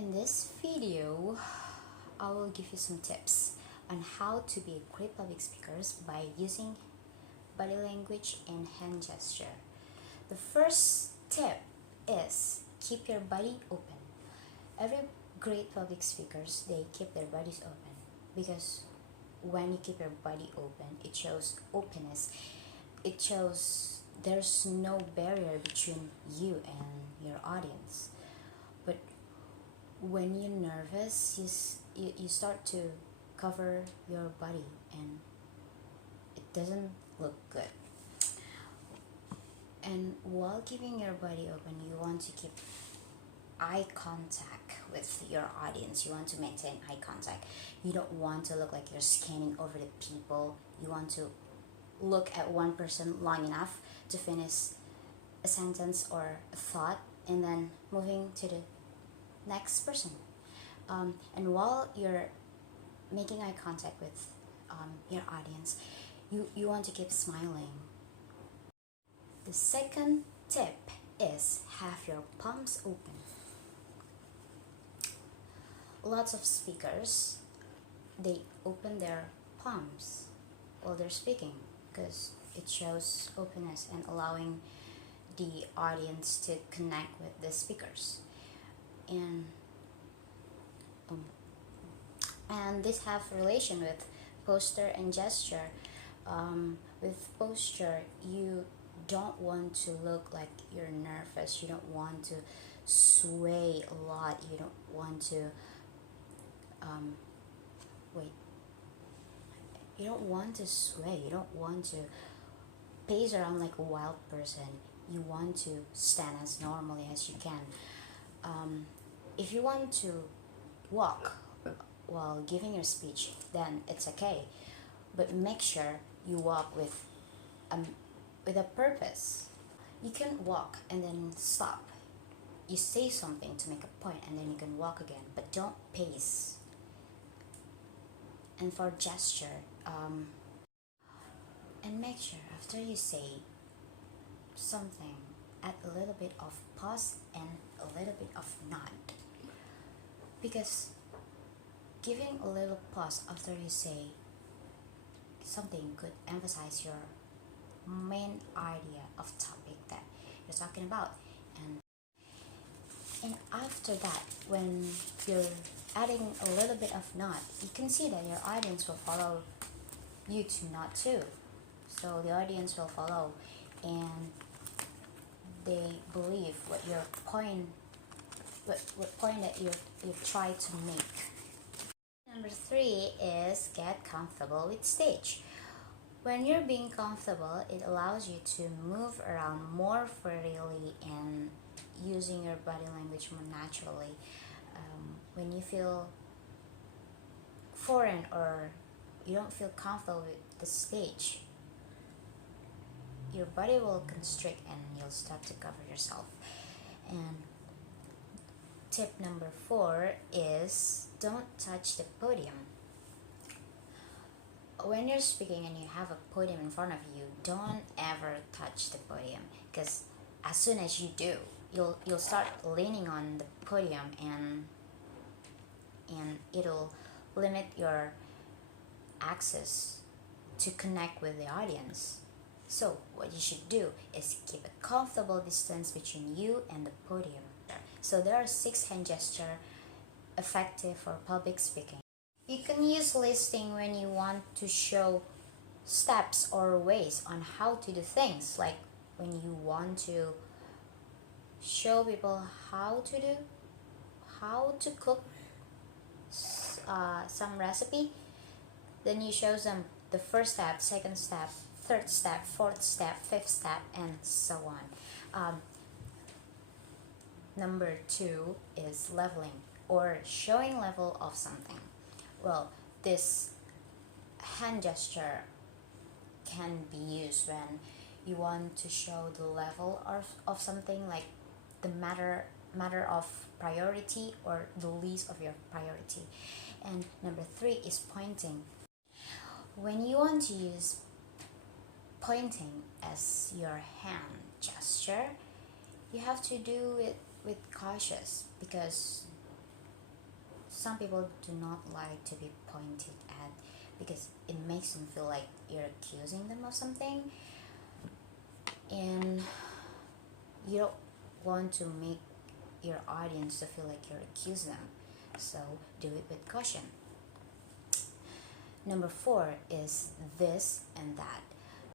In this video, I will give you some tips on how to be great public speakers by using body language and hand gesture. The first tip is keep your body open. Every great public speakers, they keep their bodies open because when you keep your body open, it shows openness. It shows there's no barrier between you and your audience. But when you're nervous, you start to cover your body and it doesn't look good. And while keeping your body open, you want to keep eye contact with your audience. You want to maintain eye contact. You don't want to look like you're scanning over the people. You want to look at one person long enough to finish a sentence or a thought and then moving to the next person. And while you're making eye contact with your audience, you want to keep smiling. The second tip is have your palms open. Lots of speakers, they open their palms while they're speaking because it shows openness and allowing the audience to connect with the speakers. And this have relation with posture and gesture. With posture, you don't want to look like you're nervous. You don't want to sway a lot. You don't want to you don't want to sway. You don't want to pace around like a wild person. You want to stand as normally as you can. If you want to walk while giving your speech, then it's okay. But make sure you walk with a purpose. You can walk and then stop. You say something to make a point and then you can walk again, but don't pace. And for gesture, and make sure after you say something, add a little bit of pause and a little bit of nod. Because giving a little pause after you say something could emphasize your main idea of topic that you're talking about. And after that, when you're adding a little bit of nod, you can see that your audience will follow you to nod too. So the audience will follow and they believe what your point that you've tried to make. Number 3 is get comfortable with stage. When you're being comfortable, it allows you to move around more freely and using your body language more naturally. When you feel foreign or you don't feel comfortable with the stage, your body will constrict and you'll start to cover yourself. And tip number 4 is don't touch the podium. When you're speaking and you have a podium in front of you, don't ever touch the podium because as soon as you do, you'll start leaning on the podium and it'll limit your access to connect with the audience. So what you should do is keep a comfortable distance between you and the podium. So there are 6 hand gestures effective for public speaking. You can use listing when you want to show steps or ways on how to do things, like when you want to show people how to cook some recipe, then you show them the first step, second step, third step, fourth step, fifth step, and so on. Number 2 is leveling or showing level of something. Well, this hand gesture can be used when you want to show the level of something, like the matter of priority or the least of your priority. And number 3 is pointing. When you want to use pointing as your hand gesture, you have to do it with cautious because some people do not like to be pointed at because it makes them feel like you're accusing them of something, and you don't want to make your audience to feel like you're accusing them. So do it with caution. Number four is this and that.